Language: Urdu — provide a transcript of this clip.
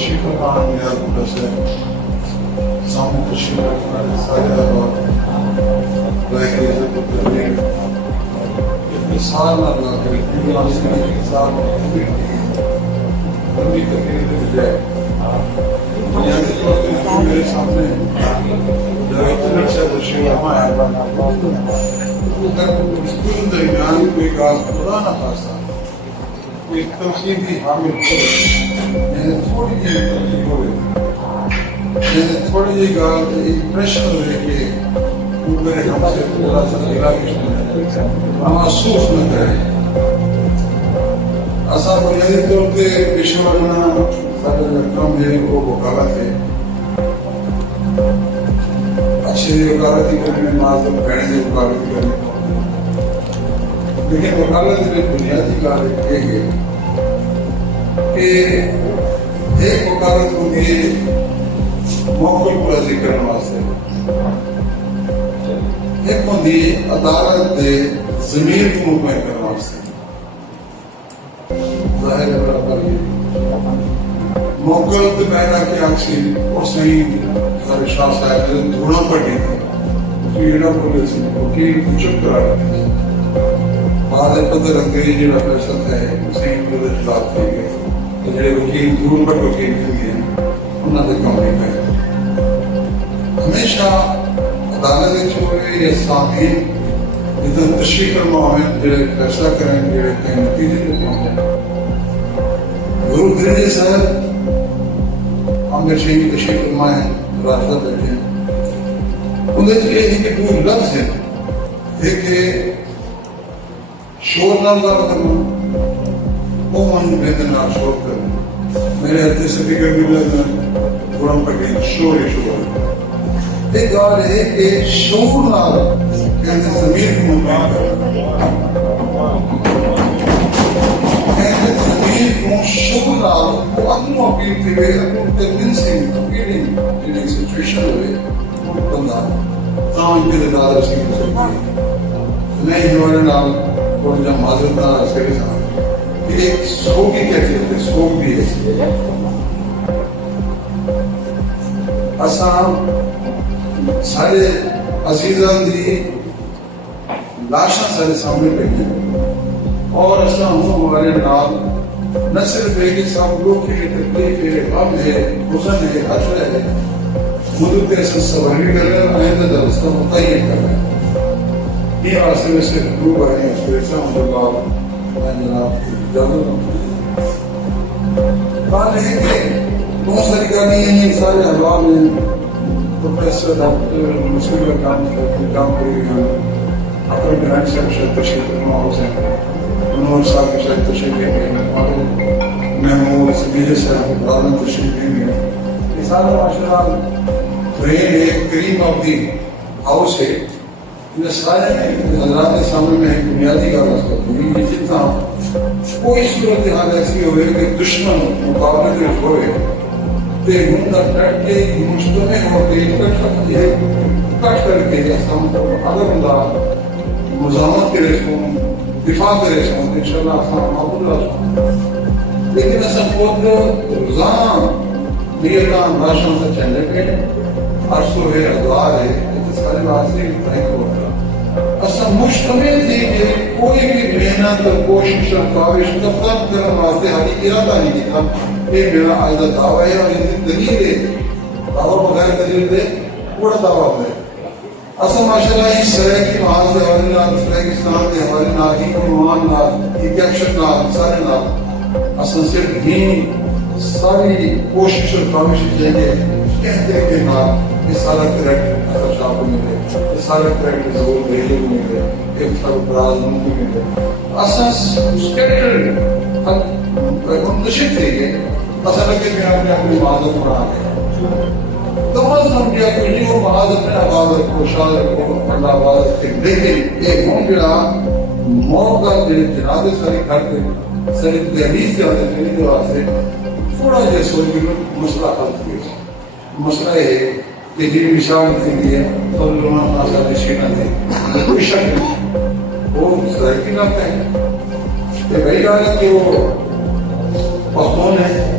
تشریف فرما میرا بس ہے سامنے تشریف رکھنا ہے سایہ اور رہ کے عزت و تقریر مثال نہ لگا کر اتنی آسانی کے ساتھ لمبی تقریر کے بجائے بنیادی طور پہ میرے سامنے جب اتنا اچھا تشریف فرما ہے اس درمیان کوئی کام خدا نہ خاصا کوئی تلخین کی حامل ہو تھوڑی جی تلخی ہوئے تھوڑی جی گال امپریشن ہوئے کہ میرے ہم سے تھوڑا سا گلا کچھ محسوس نہ کرے ایسا بنیادی طور پہ پیشہ ورانہ سارے لڑکوں میں وہ وکالت ہے اچھے وکالتی کرنے معذر بہن وکالتی کرنے لیکن وکالت میں بنیادی کار یہ ہے کہ ایک وکالت ہوتی ہے موقع کو راضی کرنے واسطے ایک ہوتی ہے عدالت دے ضمیر کو مطمئن کرنے واسطے ظاہر ہے برابر موقع تو پہنا کہ آکسی اس نہیں سارے شاہ صاحب نے دھونا پڑی تھی پیڑا بولے سے کہ چپ کرا رہے تھے بعد پتہ انگریزی کا فیصلہ ہے اسی کے خلاف کیے گئے کہ جڑے وکیل دور پر وکیل کیے ہیں انہوں نے کام نہیں کیا ہمیشہ عدالت ہوئے یا سامعین جتنا تشریح فرما ہوئے جڑے فیصلہ کریں جڑے کہیں نتیجے پہ پہنچیں ضرور درجے صاحب ہم بچے کی تشریح فرمائیں راستہ بیٹھے انہیں یہ ہے کہ دو لفظ ہیں ایک ہے شور نہ لگا کرنا وہ من بہتر نہ شور کرنا میرے ہاتھ سے فکر ملا میں تھوڑا پڑھیں شور ہی شور ایک اور ہے کہ شور نہ کہتے ضمیر کو مطمئن کرنا کہتے ضمیر کو شور نہ وہ اپنوں اپیل کے ہوئے اپنوں کنونسنگ اپیلنگ جنہیں سچویشن ہوئے بندہ تاں کے دادہ سی ہو سکتی ہے نہیں ہمارے نام اور جب معذرت نہ سکے سامنے کہ ایک سوگ کی کیفیت ہے سوگ بھی ہے اساں سارے عزیزان دی لاشاں سارے سامنے پہ ہیں اور اساں ہمارے نام نہ صرف ہے کہ سب لوگ کی تکلیف ہے غم ہے حزن ہے حسرت ہے مدد کے اساں سواری کر رہے ہیں آئندہ درستہ متعین کر رہے ہیں یہ آسے میں سے لوگ آئے ہیں اس کے ساتھ ہم جب میں جناب جانو بات ہے کہ بہت ساری گاڑی ہیں سارے احباب ہیں پروفیسر ڈاکٹر مسلم کا کام کرے گا اپنے گرانڈ صاحب شاید تشریف فرما ہو سکے انہوں صاحب کی شاید تشریف دیں گے محمود سبیل صاحب برادن تشریف دیں گے یہ سارا معاشرہ ٹرین ایک کریم آف دی ہاؤس ہے یہ سارے حضرات کے سامنے میں ایک بنیادی کا راستہ ہوئی یہ جتنا کوئی صورتحال ایسی ہوئے کہ دشمن مقابلے کے ہوئے تے ہندہ ڈٹ کے مجتمع ہو کے کٹ کر کے اسلام کو اگر اللہ مزامت کے رسوں دفاع کے رسوں انشاءاللہ اسلام معبول رسوں لیکن ایسا خود روزانہ نیتان راشن سے چلے گئے عرصو ہے ادوار ہے سارے واضح نہیں ہوتا اصلا مشتمل تھی کہ کوئی بھی محنت اور کوشش اور کاوش دفتر کرنے واسطے حالی ارادہ نہیں تھا یہ میرا آئندہ دعویٰ ہے اور یہ دلیل ہے دعویٰ بغیر دلیل دے بڑا دعویٰ ہے اصلا ماشاءاللہ اس طرح کی وہاں سے حوالے نال اس طرح کی اسلام کے حوالے نال ہی عنوان نال ایک ایکشن نال سارے نال اصلا صرف ہی ساری کوشش اور کاوش چاہیے کہتے کہ نال یہ سارا کریکٹ اثر شاہ کو ملے یہ سارا کریکٹ ضرور بھیجے کو ملے ایک سارا براز کو ملے اصلا سکیٹر منتشر تھے کہ اصلا کہ میں اپنے اپنی معذرت پڑھا گیا تمام ہم کیا کہ یہ وہ معذرت میں عبادت کو شاعر کو اللہ عبادت تھے لیکن ایک ہوں جڑا موقع جنازے ساری کرتے ساری تحریف سے آتے تھے جو آتے تھوڑا جیسے سوچ کے مسئلہ حل کیا مسئلہ ہے کہ جن مثال کے لیے فضلنا ناسا نشینہ دے کوئی شک نہیں وہ ظاہر کی بات ہے کہ بھائی جانا کہ وہ پختون ہے